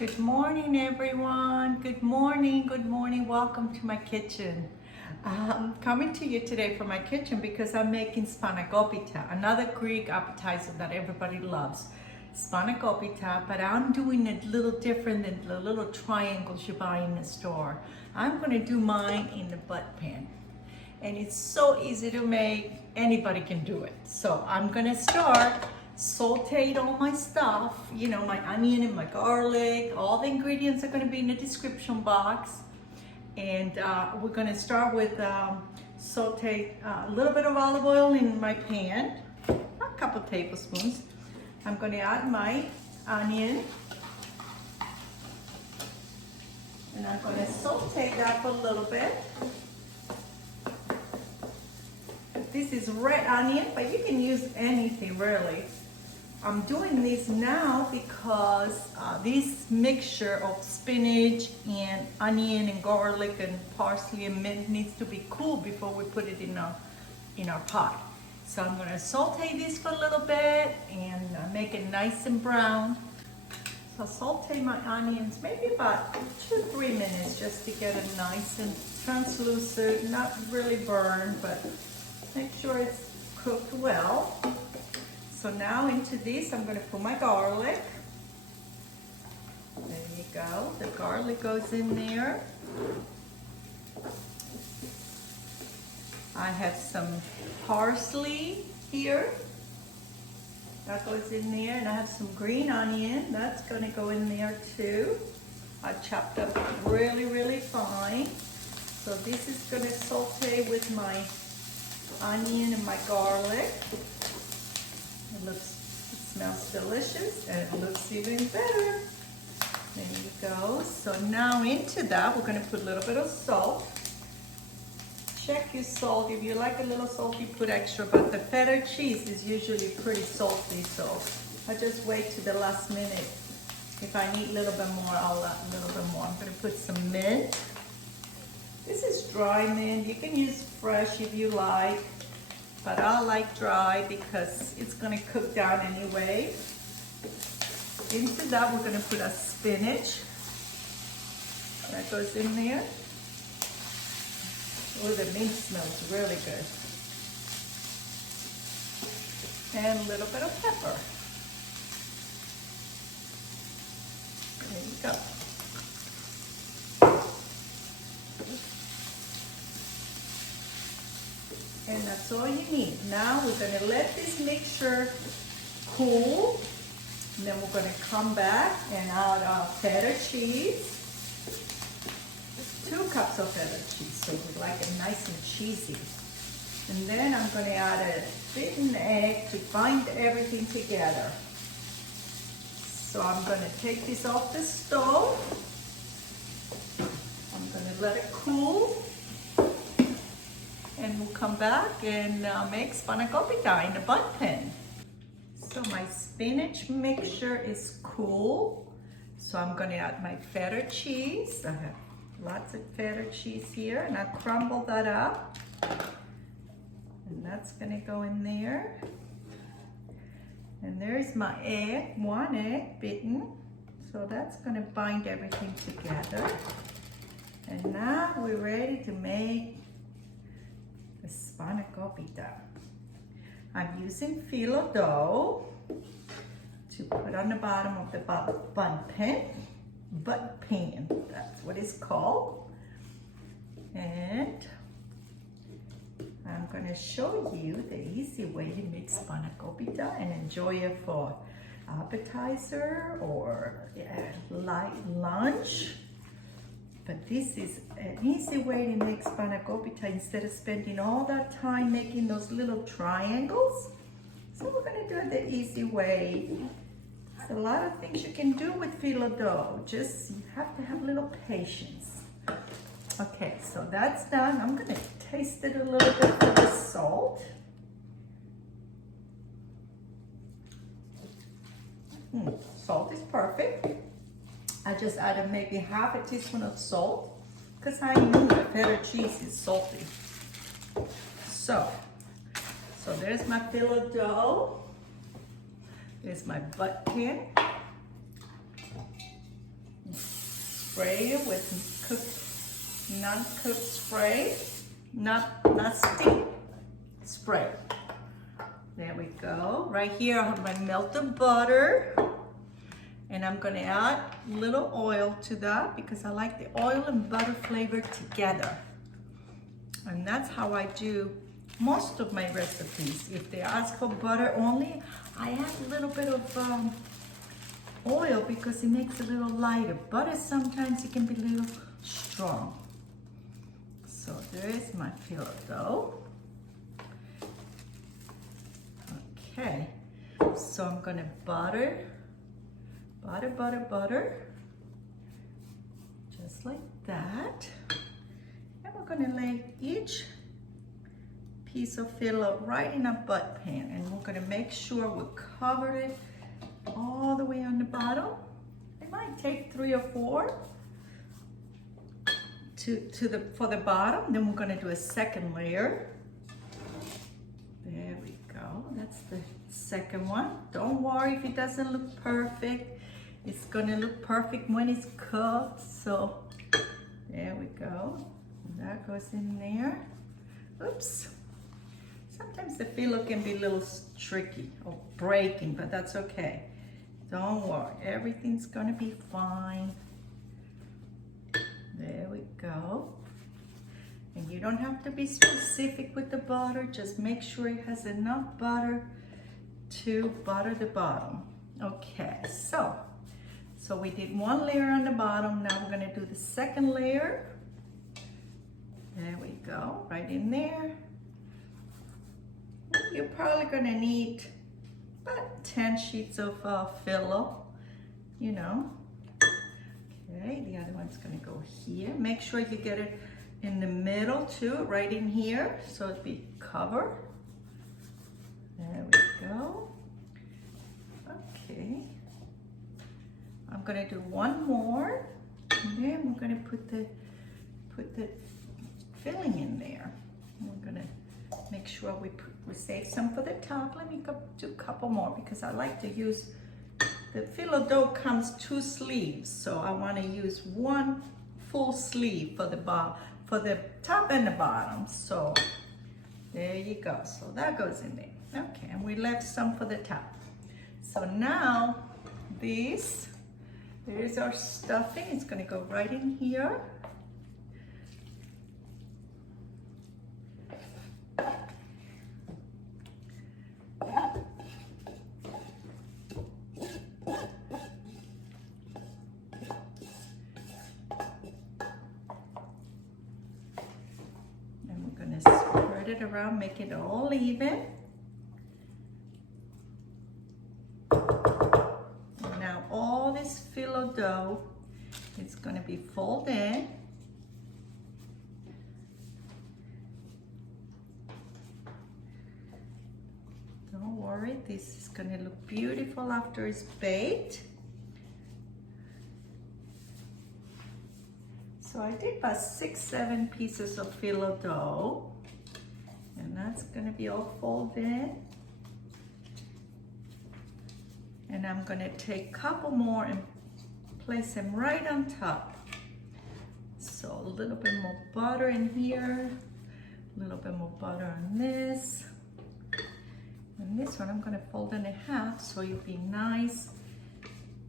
Good morning, everyone. Good morning, good morning. Welcome to my kitchen. I'm coming to you today from my kitchen because I'm making Spanakopita, another Greek appetizer that everybody loves. Spanakopita, but I'm doing it a little different than the little triangles you buy in the store. I'm going to do mine in the Bundt pan. And it's so easy to make, anybody can do it. So I'm going to start sauteed all my stuff, you know, my onion and my garlic. All the ingredients are going to be in the description box. And we're going to start with saute a little bit of olive oil in my pan, a couple tablespoons. I'm going to add my onion, and I'm going to saute that for a little bit. This is red onion, but you can use anything really. I'm doing this now because this mixture of spinach and onion and garlic and parsley and mint needs to be cool before we put it in our pot. So I'm going to saute this for a little bit and make it nice and brown. So saute my onions maybe about 2-3 minutes just to get it nice and translucent, not really burned, but make sure it's cooked well. So now into this, I'm going to put my garlic. There you go. The garlic goes in there. I have some parsley here. That goes in there. And I have some green onion. That's going to go in there too. I chopped up really, really fine. So this is going to saute with my onion and my garlic. It smells delicious, and it looks even better. There you go. So now into that, we're going to put a little bit of salt. Check your salt. If you like a little salt, you put extra, but the feta cheese is usually pretty salty, so I just wait to the last minute. If I need a little bit more, I'll add a little bit more. I'm going to put some mint. This is dry mint. You can use fresh if you like, but I like dry because it's going to cook down anyway. Into that, we're going to put a spinach. That goes in there. Oh, the mint smells really good. And a little bit of pepper. There you go. And that's all you need. Now we're going to let this mixture cool. And then we're going to come back and add our feta cheese. 2 cups of feta cheese, so we like it nice and cheesy. And then I'm going to add a beaten egg to bind everything together. So I'm going to take this off the stove. I'm going to let it cool. And we'll come back and make Spanakopita in the Bundt pan. So my spinach mixture is cool. So I'm going to add my feta cheese. I have lots of feta cheese here, and I crumble that up. And that's going to go in there. And there's my egg, 1 egg beaten. So that's going to bind everything together. And now we're ready to make the Spanakopita. I'm using Phyllo dough to put on the bottom of the Bundt pan. Bundt pan, that's what it's called. And I'm going to show you the easy way to make Spanakopita and enjoy it for appetizer or light lunch. But this is an easy way to make Spanakopita instead of spending all that time making those little triangles. So we're going to do it the easy way. There's a lot of things you can do with Phyllo dough. Just you have to have a little patience. Okay, so that's done. I'm going to taste it a little bit for the salt. Salt is perfect. I just added maybe half a teaspoon of salt because I knew the feta cheese is salty. So there's my Phyllo dough. There's my Bundt pan. spray it with non-cooked spray, not stick spray. There we go. Right here I have my melted butter, and I'm gonna add a little oil to that because I like the oil and butter flavor together. And that's how I do most of my recipes. If they ask for butter only, I add a little bit of oil because it makes it a little lighter. Butter sometimes it can be a little strong. So there is my Phyllo dough. Okay, so I'm gonna butter, just like that. And we're gonna lay each piece of Phyllo right in a butt pan, and we're gonna make sure we cover it all the way on the bottom. It might take 3 or 4 for the bottom. Then we're gonna do a second layer. There we go. That's the second one. Don't worry if it doesn't look perfect. It's gonna look perfect when it's cooked. So there we go. That goes in there. Oops. Sometimes the Phyllo can be a little tricky or breaking, but that's okay. Don't worry, everything's gonna be fine. There we go. And you don't have to be specific with the butter, just make sure it has enough butter to butter the bottom. Okay, so we did one layer on the bottom, now we're gonna do the second layer. There we go, right in there. You're probably gonna need about 10 sheets of Phyllo, you know. Okay, the other one's gonna go here. Make sure you get it in the middle too, right in here, so it'll be covered. There we go. Okay. I'm gonna do one more, and then we're gonna put the filling in there. We're gonna make sure we save some for the top. Let me do a couple more because I like to use, the Phyllo dough comes 2 sleeves, so I want to use 1 full sleeve for the top and the bottom. So there you go. So that goes in there. Okay, and we left some for the top. So now there's our stuffing. It's going to go right in here. It around, make it all even. And now all this Phyllo dough is going to be folded in. Don't worry, this is going to look beautiful after it's baked. So I did about 6-7 pieces of Phyllo dough. And that's gonna be all folded in. And I'm gonna take a couple more and place them right on top. So a little bit more butter in here, a little bit more butter on this. And this one I'm gonna fold in half so it'll be nice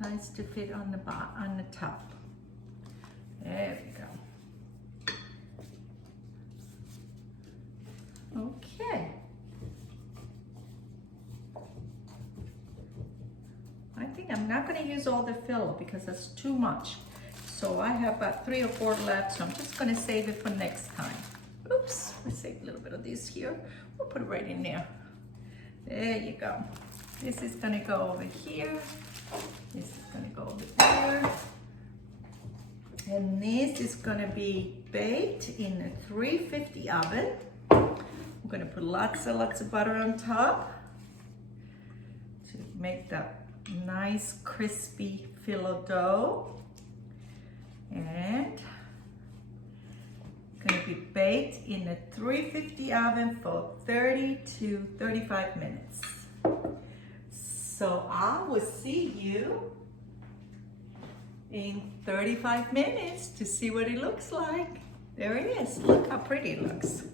to fit on the top. There we go. Okay. I think I'm not going to use all the Phyllo because that's too much. So I have about 3 or 4 left, so I'm just going to save it for next time. Oops, let's save a little bit of this here. We'll put it right in there. There you go. This is going to go over here. This is going to go over there. And this is going to be baked in a 350 oven. I'm going to put lots of butter on top to make that nice crispy Phyllo dough. And going to be baked in a 350 oven for 30 to 35 minutes. So I will see you in 35 minutes to see what it looks like. There it is. Look how pretty it looks.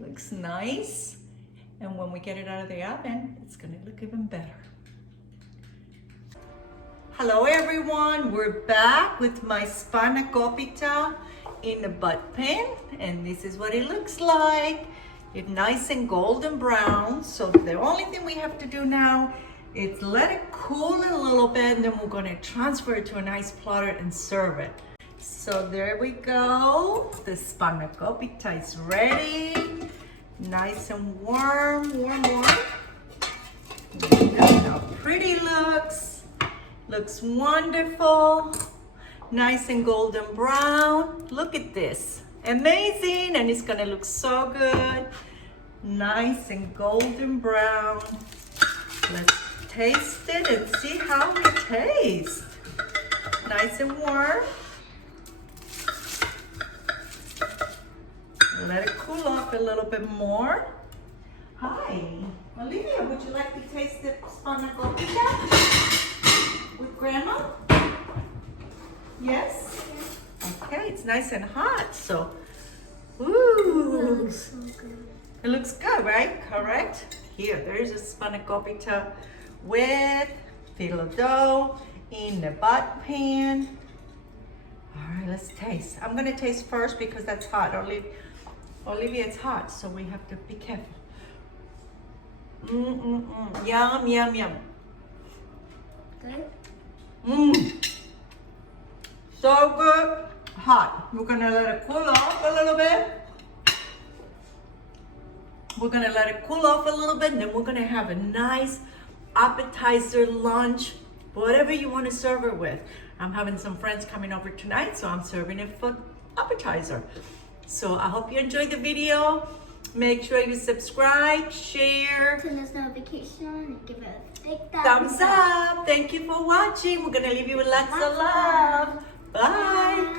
Looks nice. And when we get it out of the oven, it's gonna look even better. Hello everyone, we're back with my Spanakopita in a Bundt pan, and this is what it looks like. It's nice and golden brown. So the only thing we have to do now is let it cool a little bit, and then we're gonna transfer it to a nice platter and serve it. So there we go. The Spanakopita is ready. Nice and warm, warm. Look how pretty it looks. Looks wonderful. Nice and golden brown. Look at this. Amazing, and it's gonna look so good. Nice and golden brown. Let's taste it and see how it tastes. Nice and warm. Let it cool off a little bit more. Hi, Olivia, would you like to taste the Spanakopita with Grandma? Yes? Okay, it's nice and hot, so, ooh. It looks so good. It looks good, right? Correct? Here, there's a Spanakopita with Phyllo dough in the Bundt pan. All right, let's taste. I'm gonna taste first because that's hot. Olivia, it's hot, so we have to be careful. Yum, yum, yum. Good? So good. Hot. We're gonna let it cool off a little bit. We're gonna let it cool off a little bit, and then we're gonna have a nice appetizer lunch, whatever you want to serve it with. I'm having some friends coming over tonight, so I'm serving it for appetizer. So I hope you enjoyed the video. Make sure you subscribe, share, Turn this notification on and give it a big thumbs up. Thank you for watching. We're gonna leave you with lots of love. Bye.